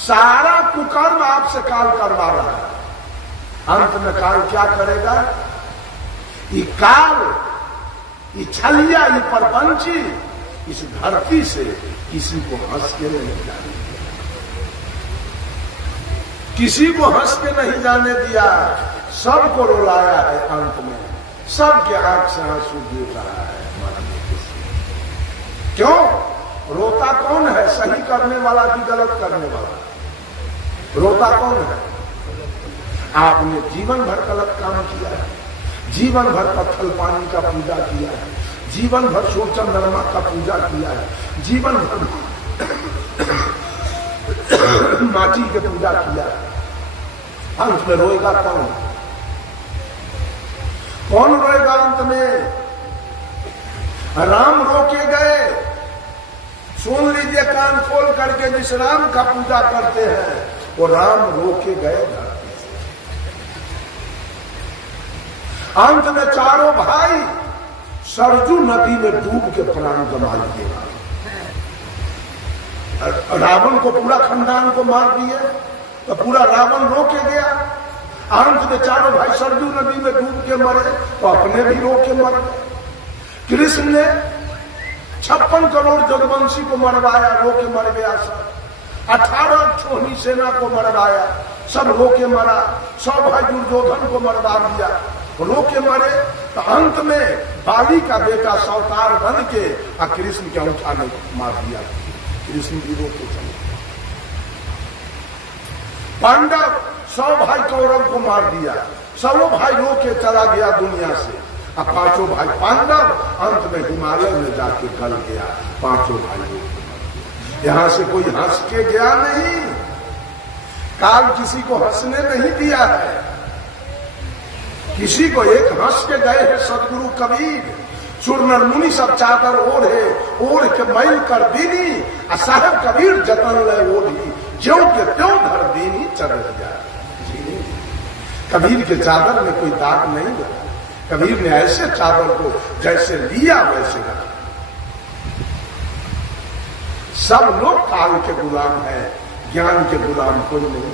सारा कुकर्म आपसे काल करवा रहा है। अंत में काल क्या करेगा? ये काल, ये छलिया, ये परपंची इस धरती से किसी को हंस के नहीं जाने दिया, किसी को हंस के नहीं जाने दिया। सबको रुलाया है। अंत में सबके आंख से आंसू गिर रहा है मरने के समय। क्यों रोता कौन है? सही करने वाला कि गलत करने वाला? रोता कौन है? आपने जीवन भर गलत काम किया है, जीवन भर पत्थर पानी का पूजा किया है, जीवन भर सूर्य चंद्रमा का पूजा किया है, जीवन भर माटी की पूजा किया है। अंत में रोएगा कौन? कौन रोएगा अंत में? राम रोके गए। सुन लीजिए कान खोल करके, जिस राम का पूजा करते हैं वो राम रोके गए धरती से। अंत में चारों भाई सरजू नदी में डूब के प्राण गंवा दिए। रावण को पूरा खानदान को मार दिए तो पूरा रावण रोके गया। अंत में चारों भाई सरजू नदी में डूब के मरे तो अपने भी रोके मर गए। कृष्ण ने 56 करोड़ जगवंशी को मरवाया, रोके मर गया सब। 18 छोहनी सेना को मरवाया, सब रोके मरा। 100 भाई दुर्योधन को मरवा दिया, रोके मरे। तो अंत में बाली का बेटा सौतार बन के कृष्ण के अंगूठा में मार दिया। कृष्ण भी रोके चले। पांडव 100 भाई कौरव को मार दिया, 100 भाई रोके चला गया दुनिया से। अब 5 भाई पांडव अंत में हिमालय में जाके गल गया। 5 भाई यहां से कोई हंस के गया नहीं। काल किसी को हंसने नहीं दिया है। किसी को एक हंस के गए हैं सदगुरु कबीर। सुरनर मुनि सब चादर ओढ़े, ओढ़ के मैल कर दीनी। साहब कबीर जतन ले ओढ़ी, ज्यों के त्यों धर दीनी चढ़ गया। कबीर के चादर में कोई दाग नहीं लगा। कबीर ने ऐसे चादर को जैसे लिया वैसे रखा। सब लोग काल के गुलाम हैं, ज्ञान के गुलाम कोई नहीं।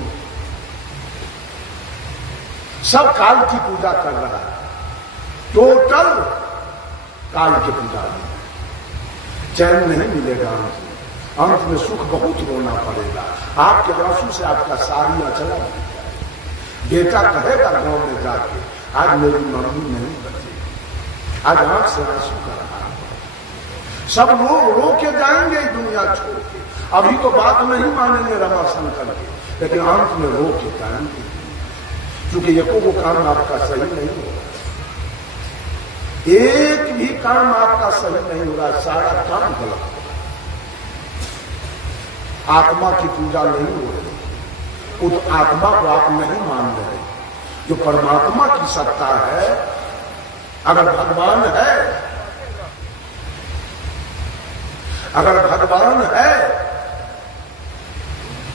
सब काल की पूजा कर रहा है। टोटल काल की पूजा में चैन नहीं मिलेगा। अंत में सुख बहुत रोना पड़ेगा। आपके आंसू से आपका सारियां चला जाएगा। बेटा कहेगा गांव में जाके, आज मेरी मम्मी नहीं बची, आज आंख से आंसू कर रहा है। सब लोग रो के जाएंगे दुनिया छोड़ के। अभी तो बात नहीं मानेंगे रमाशंकर के, लेकिन अंत में रो के जाएंगे। क्योंकि एको वो काम आपका सही नहीं होगा, एक भी काम आपका सही नहीं हो रहा, सारा काम गलत हो। आत्मा की पूजा नहीं हो रही, उस आत्मा को आप नहीं मान रहे। जो परमात्मा की सत्ता है, अगर भगवान है, अगर भगवान है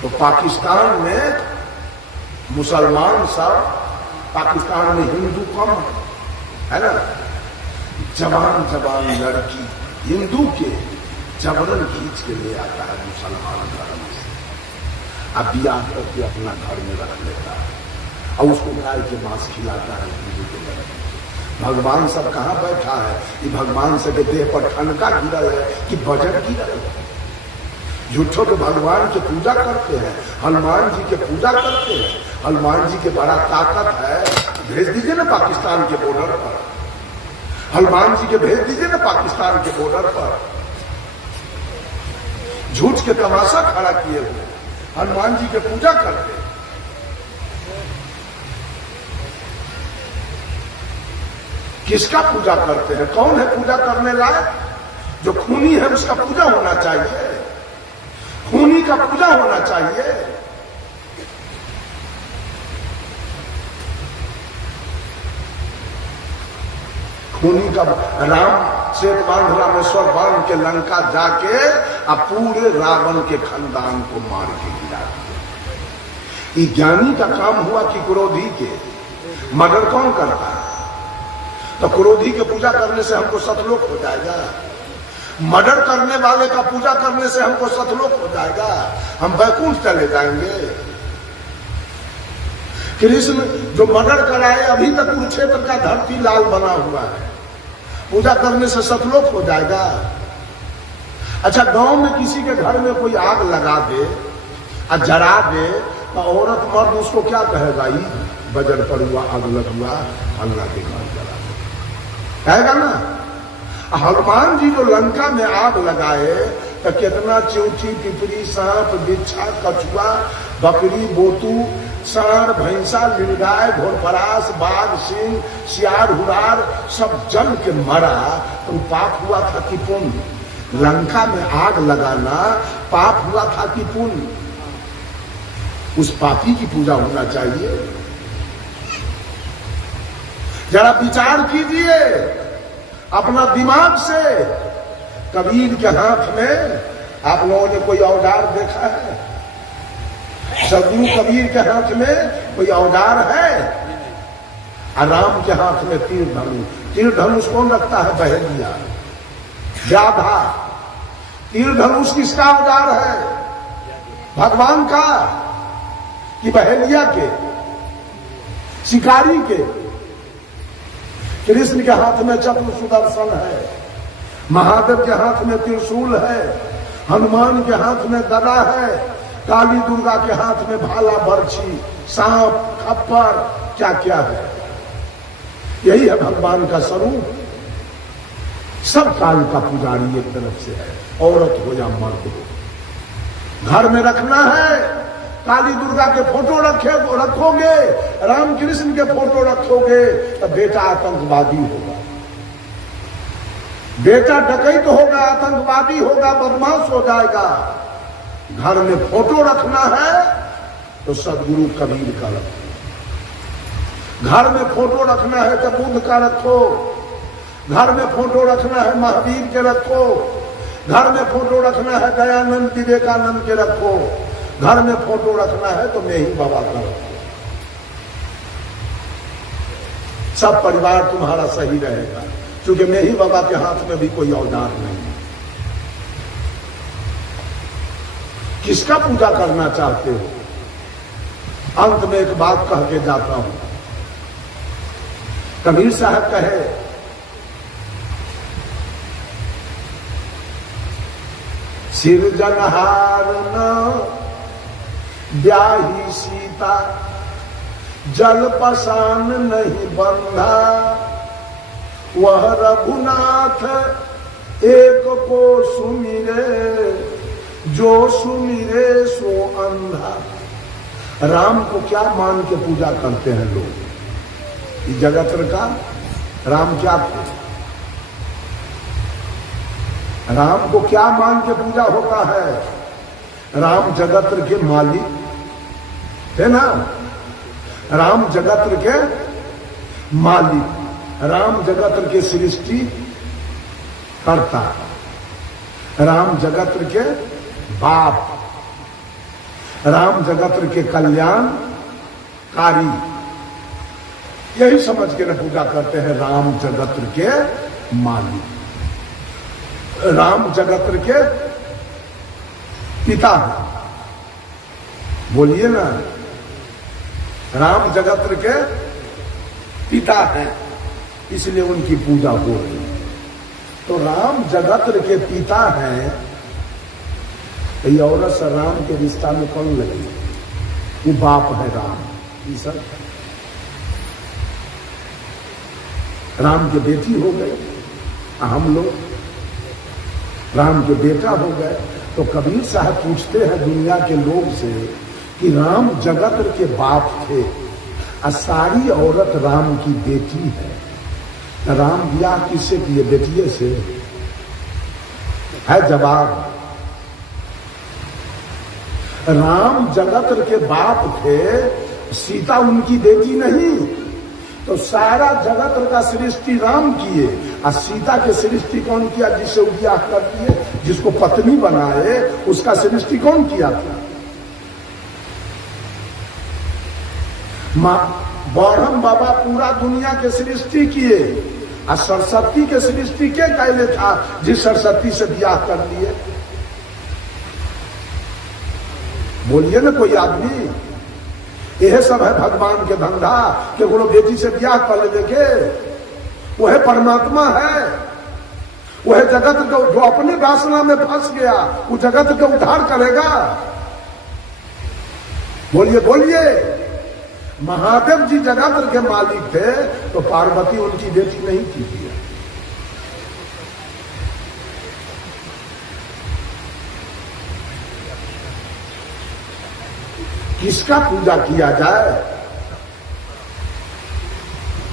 तो पाकिस्तान में मुसलमान सब, पाकिस्तान में हिंदू कम है ना। जवान जवान लड़की हिंदू के जबरन खींच के ले आता है मुसलमान धर्म से, अब ब्याह करके अपना घर में रख लेता है और उसको गाय के मांस खिलाता है हिंदू के घर में। भगवान सब कहाँ बैठा है? ये भगवान से के देह पर ठनका गिरल है कि बजट गिरल है। झूठों के भगवान की पूजा करते हैं, हनुमान जी की पूजा करते हैं। हनुमान जी के बड़ा ताकत है, भेज दीजिए ना पाकिस्तान के बॉर्डर पर। हनुमान जी के भेज दीजिए ना पाकिस्तान के बॉर्डर पर। झूठ के तमाशा खड़ा किए हुए हनुमान जी की पूजा करते हैं। किसका पूजा करते हैं? कौन है पूजा करने लायक? जो खूनी है उसका पूजा होना चाहिए, खूनी का पूजा होना चाहिए। खूनी का राम श्वेत बांध रामेश्वर बांध के लंका जाके अब पूरे रावण के खानदान को मार के गिरा दिया। ये ज्ञानी का काम हुआ कि क्रोधी के? मर्डर कौन करता है? तो क्रोधी की पूजा करने से हमको सतलोक हो जाएगा? मर्डर करने वाले का पूजा करने से हमको सतलोक हो जाएगा, हम वैकुंठ चले जाएंगे। कृष्ण जो मर्डर कराए, अभी तक कुरुक्षेत्र का धरती लाल बना हुआ है, पूजा करने से सतलोक हो जाएगा। अच्छा, गांव में किसी के घर में कोई आग लगा दे और जरा दे तो औरत मर्द उसको क्या कहेगा? बजर पर हुआ, आग लग हुआ, अल्लाह के घर जला दे, कहेगा ना। हनुमान जी जो लंका में आग लगाए तो कितना चौथी, पिपरी, सांप, बिच्छा, कछुआ, बकरी, बोतू, सांड, भैंसा, नीलगाय, घोरपरास, बाघ, सिंह, सियार, हुरार सब जल के मरा। तो पाप हुआ था कि पुण्य? लंका में आग लगाना पाप हुआ था कि पुण्य? उस पापी की पूजा होना चाहिए। जरा विचार कीजिए अपना दिमाग से। कबीर के हाथ में आप लोगों ने कोई औजार देखा है? सदगुरु कबीर के हाथ में कोई औजार है? और राम के हाथ में तीर धनुष। तीर धनुष कौन रखता है? बहेलिया, व्याधा। तीर धनुष किसका औजार है? भगवान का कि बहेलिया के, शिकारी के? कृष्ण के हाथ में चक्र सुदर्शन है, महादेव के हाथ में त्रिशूल है, हनुमान के हाथ में गदा है, काली दुर्गा के हाथ में भाला, बर्छी, सांप, खप्पर, क्या क्या है। यही है भगवान का स्वरूप। सब काल का पुजारी एक तरफ से है, औरत हो या मर्द हो। घर में रखना है, काली दुर्गा के फोटो रखोगे, राम कृष्ण के फोटो रखोगे तो बेटा आतंकवादी होगा, बेटा डकैत होगा, आतंकवादी होगा, बदमाश हो जाएगा। घर में फोटो रखना है तो सदगुरु कबीर का रखो। घर में फोटो रखना है तो बुद्ध का रखो। घर में फोटो रखना है महावीर के रखो। घर में फोटो रखना है दयानंद, विवेकानंद के रखो। घर में फोटो रखना है तो मेही बाबा का रखो। सब परिवार तुम्हारा सही रहेगा, क्योंकि मेही बाबा के हाथ में भी कोई औजार नहीं है। किसका पूजा करना चाहते हो? अंत में एक बात कह के जाता हूं। कबीर साहब कहे, सिरजनहार न ब्याही सीता, जल पसान नहीं बंधा, वह रघुनाथ एक को सुमिरे, जो सुमिरे सो अंधा। राम को क्या मान के पूजा करते हैं लोग? इस जगत का राम क्या थे? राम को क्या मान के पूजा होता है? राम जगत के मालिक है ना, राम जगत के मालिक, राम जगत के सृष्टि करता, राम जगत के बाप, राम जगत के कल्याणकारी। यही समझ के न पूजा करते हैं राम जगत के मालिक, राम जगत के पिता है। बोलिए ना, राम जगत के पिता है, इसलिए उनकी पूजा हो रही है। तो राम जगत के पिता हैं, ये औरत से राम के रिश्ता में कौन लगी? वो बाप है राम, ये सब राम के बेटी हो गए, हम लोग राम के बेटा हो गए। तो कबीर साहब पूछते हैं दुनिया के लोग से कि राम जगत के बाप थे और सारी औरत राम की बेटी है, राम ब्याह किससे किए? बेटिए से है जवाब। राम जगत के बाप थे, सीता उनकी बेटी नहीं। तो सारा जगत का सृष्टि राम किए और सीता के सृष्टि कौन किया? जिससे ब्याह कर दिए, जिसको पत्नी बनाए, उसका सृष्टि कौन किया था? ब्रह्म बाबा पूरा दुनिया के सृष्टि किए और सरस्वती के सृष्टि के कहले था जिस सरस्वती से ब्याह कर लिए? बोलिए ना कोई आदमी। यह सब है भगवान के धंधा कि कोनो बेटी से ब्याह कर ले देखे। वह परमात्मा है, वह जगत को जो अपने वासना में फंस गया वो जगत को उद्धार करेगा। बोलिए बोलिए। महादेव जी जगत के मालिक थे तो पार्वती उनकी बेटी नहीं थी। किसका पूजा किया जाए?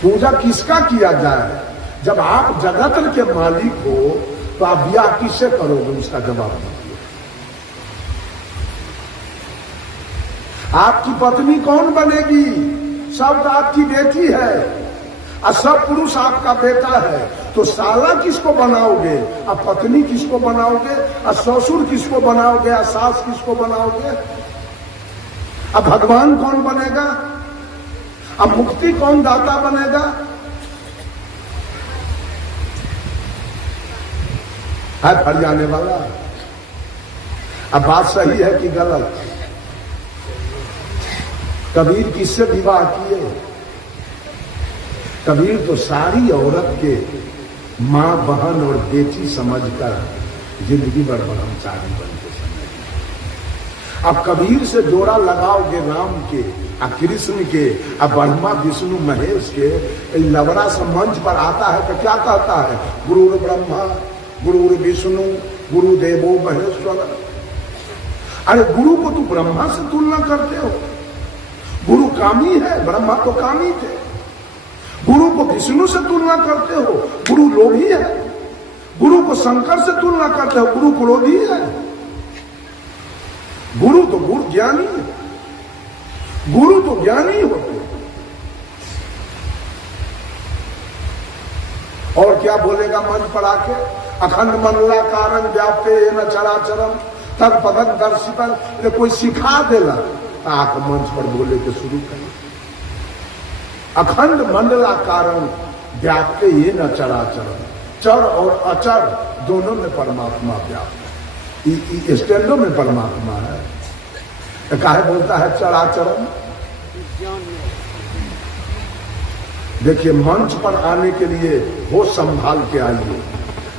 पूजा किसका किया जाए? जब आप जगत के मालिक हो तो आप ब्याह किससे करोगे? उसका जवाब दीजिए। आपकी पत्नी कौन बनेगी? सब आपकी बेटी है और सब पुरुष आपका बेटा है। तो साला किसको बनाओगे? और पत्नी किसको बनाओगे? और ससुर किसको बनाओगे? और सास किसको बनाओगे? अब भगवान कौन बनेगा? अब मुक्ति कौन दाता बनेगा? है फरियाने वाला। अब बात सही है कि गलत? कबीर किससे विवाह किए? कबीर तो सारी औरत के मां, बहन और बेटी समझकर जिंदगी भर ब्रह्मचारी बन के समझ। अब कबीर से जोड़ा लगाओगे राम के, कृष्ण के, ब्रह्मा विष्णु महेश के। लवड़ा से मंच पर आता है तो क्या कहता है? गुरुर ब्रह्मा गुरुर विष्णु गुरुदेवो महेश्वर। अरे गुरु को तू ब्रह्मा से तुलना करते हो? गुरु कामी है, ब्रह्मा तो कामी थे। गुरु को विष्णु से तुलना करते हो? गुरु लोभी है। गुरु को शंकर से तुलना करते हो? गुरु क्रोधी है। गुरु तो गुरु ज्ञानी है। गुरु तो ज्ञानी होते। और क्या बोलेगा मंच पर आके? अखंड मंडलाकारं व्याप्तेन चराचरम तद पदं दर्शितम्। कोई सिखा देला आके मंच पर बोले के शुरू करें। अखंड मंडलाकारं व्याप्तेन चराचरम। चर और अचर दोनों में परमात्मा व्याप्त है। स्टैंडो में परमात्मा है। तो काहे बोलता है चराचरम? देखिए, मंच पर आने के लिए होश संभाल के आइए।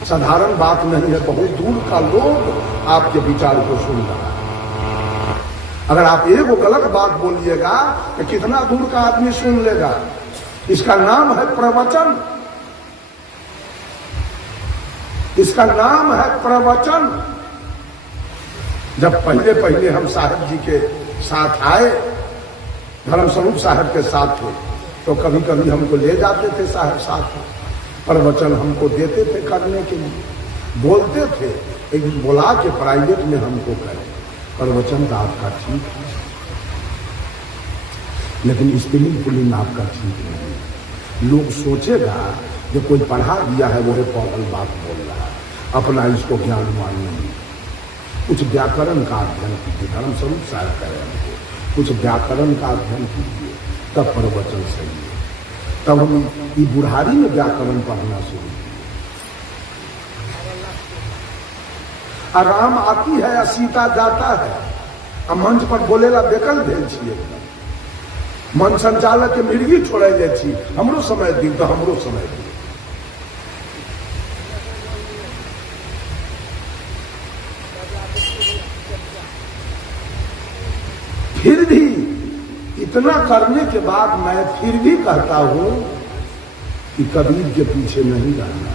साधारण बात नहीं है। बहुत दूर का लोग आपके विचार को सुन रहा है। अगर आप एक गलत बात बोलिएगा तो कितना दूर का आदमी सुन लेगा। इसका नाम है प्रवचन। इसका नाम है प्रवचन। जब पहले पहले हम साहब जी के साथ आए, धर्मस्वरूप साहब के साथ थे, तो कभी कभी हमको ले जाते थे साहब साथ, प्रवचन हमको देते थे करने के लिए। बोलते थे, एक दिन बुला के प्राइवेट में हमको कहे प्रवचन तो आपका ठीक है, लेकिन स्पेलिंग पुलिंग आपका ठीक नहीं। लोग सोचेगा जो कोई पढ़ा दिया है वो है पागल बात बोल रहा है, अपना इसको ज्ञानवान नहीं। कुछ व्याकरण का अध्ययन कीजिए। धर्मस्वरूप साहब कह रहे हैं कुछ व्याकरण का अध्ययन कीजिए, तब प्रवचन सही है। तब हम ये बुढ़ारी में व्याकरण पढ़ना शुरू किए। राम आती है या सीता जाता है, मंच पर बोलेला बेकल भेल छिए। मन संचालक के मिर्गी छोड़े ले छी, हमरो समय दी तो हमरो समय दी। फिर भी इतना करने के बाद मैं फिर भी कहता हूं कि कबीर के पीछे नहीं रहना।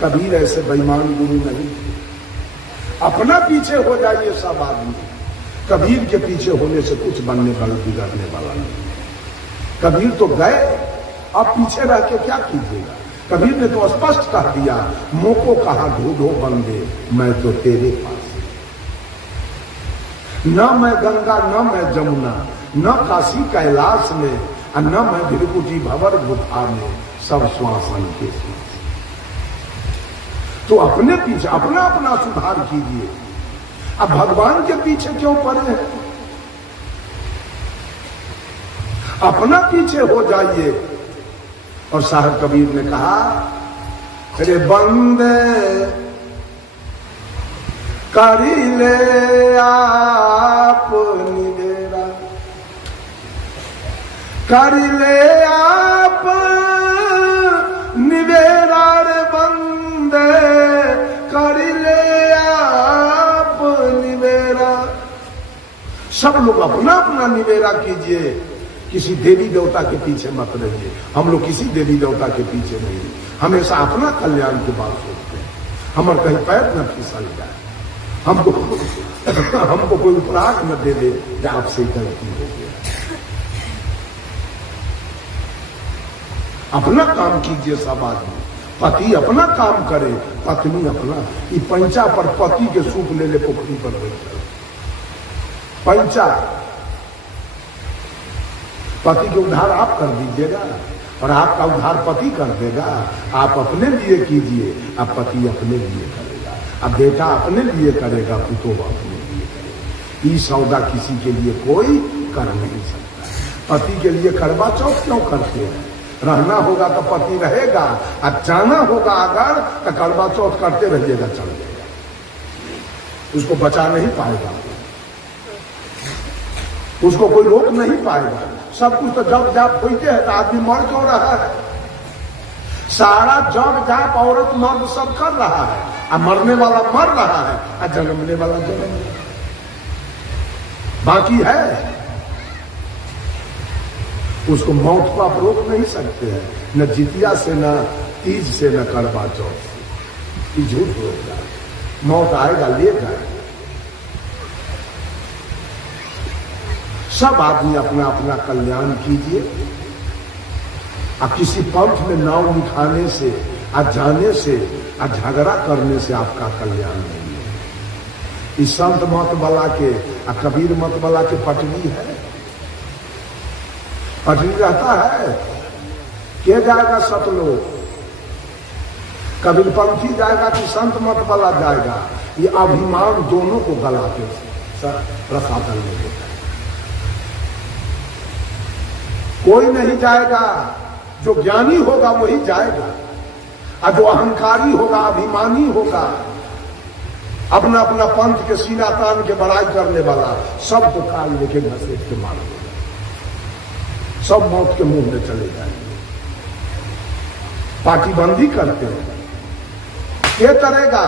कबीर ऐसे बेईमान गुरु नहीं थे। अपना पीछे हो जाइए सब आदमी, कबीर के पीछे होने से कुछ बनने वाला बिगड़ने वाला नहीं। कबीर तो गए, अब पीछे रह के क्या कीजिएगा। कबीर ने तो स्पष्ट कह दिया, मोको कहा ढूंढो बंदे मैं तो तेरे पास, न मैं गंगा न मैं जमुना, न काशी कैलाश में, न मैं भृकुटी भंवर गुफा में, सब श्वासन के श्वास। तो अपने पीछे अपना अपना सुधार कीजिए। अब भगवान के पीछे क्यों पड़े हैं? अपना पीछे हो जाइए। और साहब कबीर ने कहा अरे बंदे करी ले आप निवेरा, करी ले आप निवेरा रे बंदे, करी ले आप निवेरा। सब लोग अपना अपना निवेरा कीजिए, किसी देवी देवता के पीछे मत रहिए। हम लोग किसी देवी देवता के पीछे नहीं, हमेशा अपना कल्याण की बात सोचते हैं। हमारे कहीं पैर न फिसल जाए, हमको कोई उपराग न दे दे कि आपसे गलती हो गया। अपना काम कीजिए सब आदमी, पति अपना काम करे, पत्नी अपना। ये पंचा पर पति के सूप ले ले पोखरी पर बैठ, पंचा पति के उद्धार आप कर दीजिएगा और आपका उद्धार पति कर देगा। आप अपने लिए कीजिए, आप पति अपने लिए करेगा, अब बेटा अपने लिए करेगा, पुतो अपने लिए करेगा। ये सौदा किसी के लिए कोई कर नहीं सकता। पति के लिए करवा चौथ क्यों करते हैं? रहना होगा तो पति रहेगा, अब जाना होगा अगर तो करवा चौथ करते रहिएगा, चल जाएगा, उसको बचा नहीं पाएगा, उसको कोई रोक नहीं पाएगा। सब कुछ तो जब जाप होते हैं तो आदमी मर क्यों रहा है? सारा जब जाप औरत मर्द सब कर रहा है, अब मरने वाला मर रहा है और जन्मने वाला जन्म बाकी है। उसको मौत को आप रोक नहीं सकते हैं, न जितिया से, न तीज से, न करवा चौथ से। झूठ होगा, मौत आएगा ले जाएगा। सब आदमी अपना अपना कल्याण कीजिए। अब किसी पंथ में नाव लिखाने से, आज जाने से, आज झगड़ा करने से आपका कल्याण नहीं है। इस संत मत वाला के, कबीर मत वाला के पटरी है, पटरी रहता है, के जाएगा सतलोक? कबीर पंथी जाएगा कि संत मत वाला जाएगा? ये अभिमान दोनों को गलाते रसातल में देता है। कोई नहीं जाएगा, जो ज्ञानी होगा वही जाएगा, और जो अहंकारी होगा, अभिमानी होगा, अपना अपना पंथ के सीना तान के बड़ाई करने वाला, सबको काल लेके घसीट के मार देगा, सब मौत के मुंह में चले जाएंगे। पार्टीबंदी करते हैं, ये करेगा।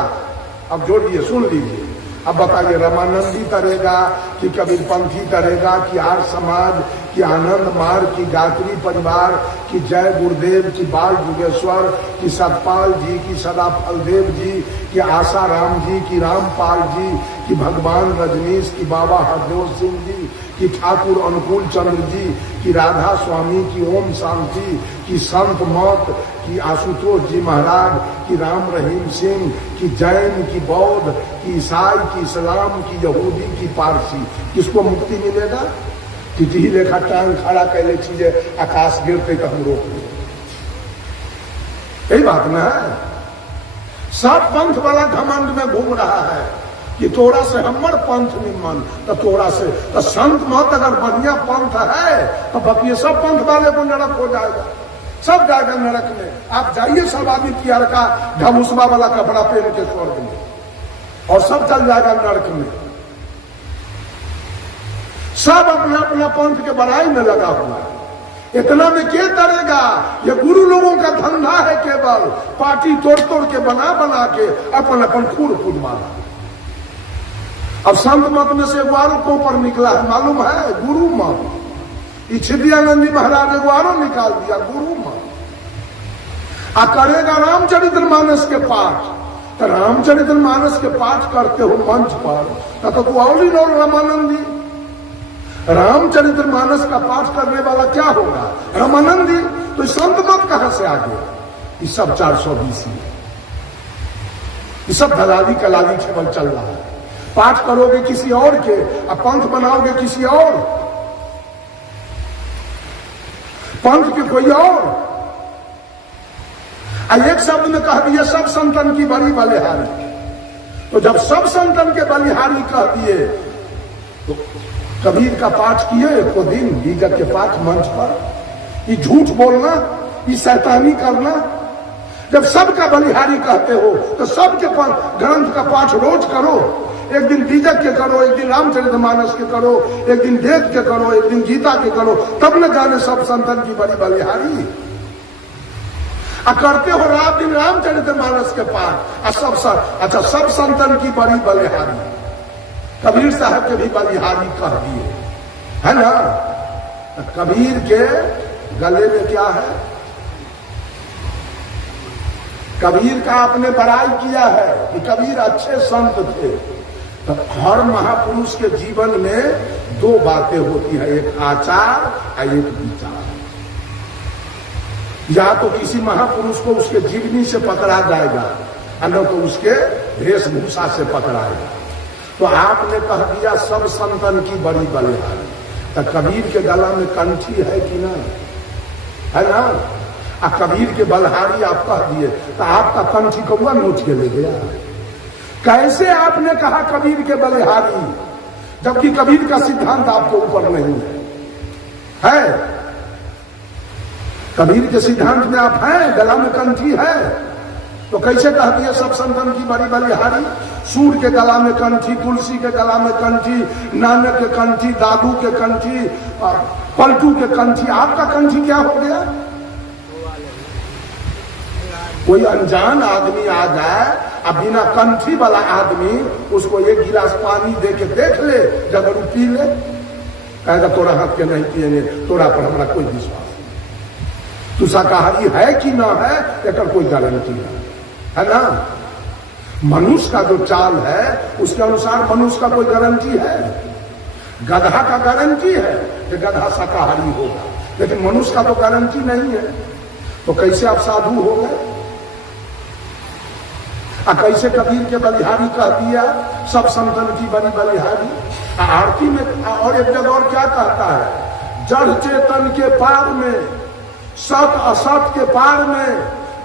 अब जोड़िए, सुन लीजिए, अब बताइए, रामानंदी करेगा कि कबीरपंथी करेगा कि आर्य समाज कि आनंद मार्ग की गायत्री परिवार की जय गुरुदेव की बाल जुगेश्वर की सतपाल जी की सदा फलदेव जी की आसाराम जी की रामपाल जी की भगवान रजनीश की बाबा हरदेव सिंह जी की ठाकुर अनुकूल चंद्र जी की राधा स्वामी की ओम शांति की संत मौत की आशुतोष जी महाराज की राम रहीम सिंह की जैन की बौद्ध की ईसाई की इस्लाम की यहूदी की पारसी, किसको मुक्ति मिलेगा? तिथि लेखा टांग खड़ा कैले चीजें आकाश गिरते तो हम रोक ले, यही बात ना है। सब पंथ वाला घमंड में घूम रहा है कि तोरा से हमर पंथ निमन, तो तोरा से तो संत मत अगर बढ़िया पंथ है तो बाकी सब पंथ वाले को नरक हो जाएगा, सब जाएगा नरक में। आप जाइए सब आदमी पियर का ढमुसबा वाला कपड़ा पहन के स्वर्ग में, और सब चल जाएगा नरक में। सब अपना अपना पंथ के बड़ाई में लगा हुआ है। इतना में क्या करेगा? ये गुरु लोगों का धंधा है, केवल पार्टी तोड़ तोड़ के बना बना के अपन अपन खूर फुदवाना। अब संत मत में से एगो को पर निकला है, मालूम है? गुरु मत। छिदियानंदी महाराज एगो निकाल दिया, गुरु मत। आ करेगा रामचरितमानस के पाठ, तो रामचरितमानस के पाठ करते हो मंच पर, तो औली नो रामानंदी। रामचरितमानस का पाठ करने वाला क्या होगा? रामानंदी। तो संत मत कहां से आ गया? ये सब 420 है, ये सब दलाली कलाली केवल चल रहा है। पाठ करोगे किसी और के, अब पंथ बनाओगे किसी और, पंथ के कोई और। एक शब्द में कह दिए सब संतन की बड़ी बलिहारी। तो जब सब संतन के बलिहारी कह दिए तो कबीर का पाठ किए एको दिन, बीजक के पाठ मंच पर। ये झूठ बोलना, ये शैतानी करना, जब सबका बलिहारी कहते हो तो सबके ग्रंथ का पाठ रोज करो। एक दिन बीजक के करो, एक दिन रामचरितमानस के करो, एक दिन वेद के करो, एक दिन गीता के करो, तब न जाने सब संतन की बड़ी बलिहारी। करते हो रात दिन रामचरितमानस के पाठ, सब संतन की बड़ी बलिहारी। कबीर साहब के भी बलिहारी कह दिए, है ना। कबीर के गले में क्या है? कबीर का आपने बड़ाई किया है कि कबीर अच्छे संत थे। तो हर महापुरुष के जीवन में दो बातें होती है, एक आचार और एक विचार। या तो किसी महापुरुष को उसके जीवनी से पकड़ा जाएगा, न तो उसके वेशभूषा से पकड़ाएगा। तो आपने कह दिया सब संतन की बड़ी बलिहारी। तो कबीर के गला में कंठी है कि ना? है ना। कबीर के बलिहारी आप कह दिए तो आपका कंठी कौआ नोच के ले गया। कैसे आपने कहा कबीर के बलिहारी, जबकि कबीर का सिद्धांत आपको ऊपर नहीं है? कबीर के सिद्धांत में आप हैं, गला में कंठी है, तो कैसे कह दिए सब संतन की बड़ी बलिहारी? सूर के गला में कंठी, तुलसी के गला में कंठी, नानक के कंठी, दादू के कंठी, पलटू के कंठी, आपका कंठी क्या हो गया? कोई अनजान आदमी आ जाए, अब बिना कंठी वाला आदमी उसको एक गिलास पानी दे के देख ले, जब वो पी ले, कहेगा तोरा हाथ के नहीं पिएंगे, तोरा पर हमारा कोई विश्वास नहीं। तू शाकाहारी है कि ना है, एक कोई गारंटी है ना। मनुष्य का जो चाल है उसके अनुसार मनुष्य का कोई गारंटी है? गधा का गारंटी है कि गधा शाकाहारी होगा, लेकिन मनुष्य का तो गारंटी नहीं है। तो कैसे आप साधु हो गए? कैसे कबीर के बलिहारी कह दिया सब संतन की बड़ी बलिहारी? आरती में और एक जगह और क्या कहता है? जड़ चेतन के पार में, सत असत के पार में,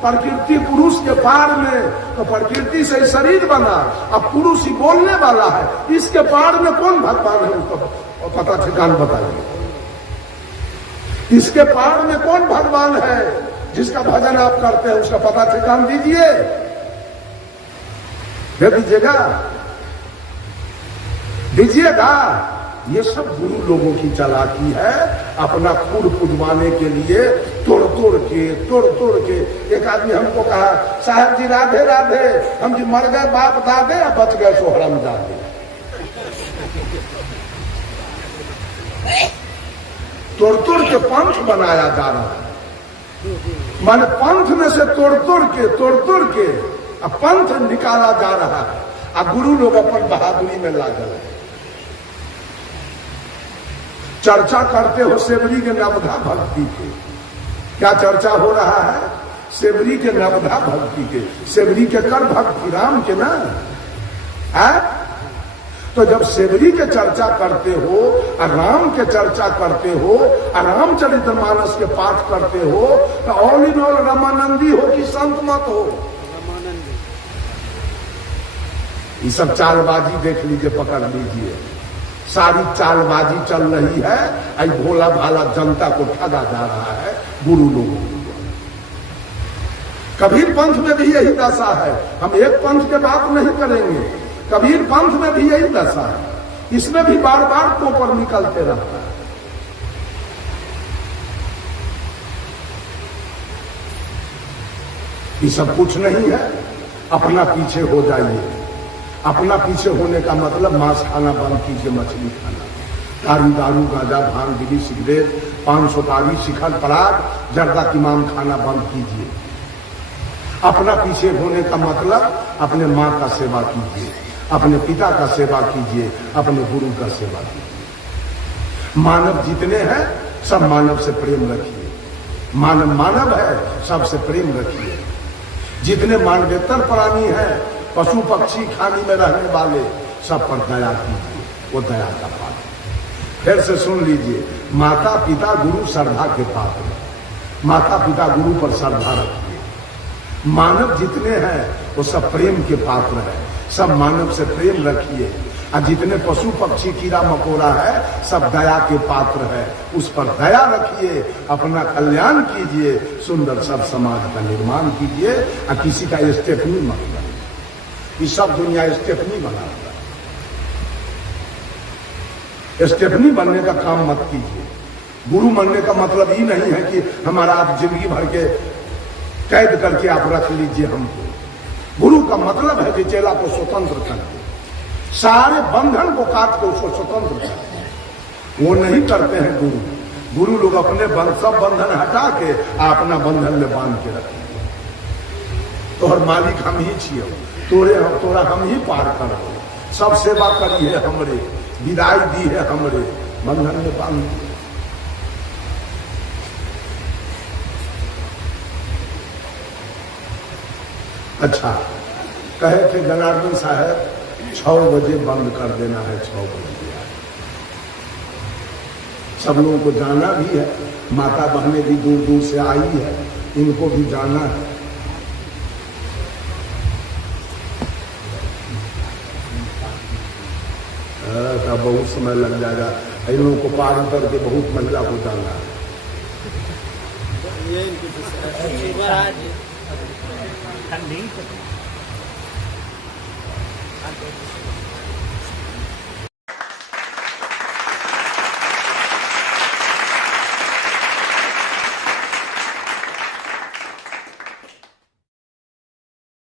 प्रकृति पुरुष के पार में। तो प्रकृति से शरीर बना, अब पुरुष ही बोलने वाला है, इसके पार में कौन भगवान है उसको पता ठिकान बताइए। इसके पार में कौन भगवान है जिसका भजन आप करते हैं, उसका पता ठिकान दीजिए, दे दीजिएगा। ये सब गुरु लोगों की चालाकी है, अपना खुर पुजवाने के लिए तोड़ तोड़ के। एक आदमी हमको कहा, साहब जी राधे राधे, हम जी मर गए बाप दादे, बच गए सो हरम जादे। तोड़ के पंथ बनाया जा रहा है, माने पंथ में से तोड़ के अब पंथ निकाला जा रहा है। अब गुरु लोग अपन बहादुरी में लागल है। चर्चा करते हो सेवरी के नवधा भक्ति के, क्या चर्चा हो रहा है? सेवरी के नवधा भक्ति के। सेवरी के कर भक्ति राम के ना है? तो जब सेवरी के चर्चा करते हो, राम के चर्चा करते हो, रामचरितमानस के पाठ करते हो, तो ऑल इन ऑल रामानंदी हो कि संत मत हो? ये सब चालबाजी देख लीजिए, पकड़ लीजिए, सारी चालबाजी चल रही है। आई भोला भाला जनता को ठगा जा रहा है गुरु लोगों को। कबीर पंथ में भी यही दशा है। हम एक पंथ के बात नहीं करेंगे, कबीर पंथ में भी यही दशा है। इसमें भी बार बार कोपर निकलते रहता है। ये सब कुछ नहीं है, अपना पीछे हो जाइए। अपना पीछे होने का मतलब मांस खाना बंद कीजिए, मछली खाना, दारू गांजा भांग बीड़ी सिगरेट पान सुपारी शिखर पराग जर्दा तमाम खाना बंद कीजिए। अपना पीछे होने का मतलब अपने माँ का सेवा कीजिए, अपने पिता का सेवा कीजिए, अपने गुरु का सेवा कीजिए। मानव जितने हैं सब मानव से प्रेम रखिए। मानव है, सबसे प्रेम रखिए। जितने मानवेतर प्राणी हैं, पशु पक्षी खानी में रहने वाले, सब पर दया कीजिए, वो दया का पात्र। फिर से सुन लीजिए, माता पिता गुरु श्रद्धा के पात्र। माता पिता गुरु पर श्रद्धा रखिए। मानव जितने हैं वो सब प्रेम के पात्र हैं, सब मानव से प्रेम रखिए। और जितने पशु पक्षी कीड़ा मकोड़ा है सब दया के पात्र है, उस पर दया रखिए, अपना कल्याण कीजिए, सुंदर सब समाज का निर्माण कीजिए और किसी का स्टेफनी मत बनिए। ये सब दुनिया स्टेफनी बना हुआ है, स्टेफनी बनने का काम मत कीजिए। गुरु बनने का मतलब ये नहीं है कि हमारा आप जिंदगी भर के कैद करके आप रख लीजिए हमको। गुरु का मतलब है कि चेला को स्वतंत्र कर दे, सारे बंधन को काट के उसको स्वतंत्र कर दे। वो नहीं करते हैं गुरु। गुरु लोग अपने सब बंधन हटा के अपना बंधन में बांध के रखेंगे। तोहर मालिक हम ही छियो, तोरा हम ही पार करो, सब सेवा करी है हमरे, विदाई दी है हमरे, बंधन में बांध दिए। अच्छा, कहे थे जनार्दन साहब 6 बजे बंद कर देना है, 6 बजे। सब लोगों को जाना भी है, माता बहनें भी दूर दूर से आई है, इनको भी जाना है। तो बहुत समय लग जाएगा, इन लोगों को पार करके बहुत महिला को जाना है।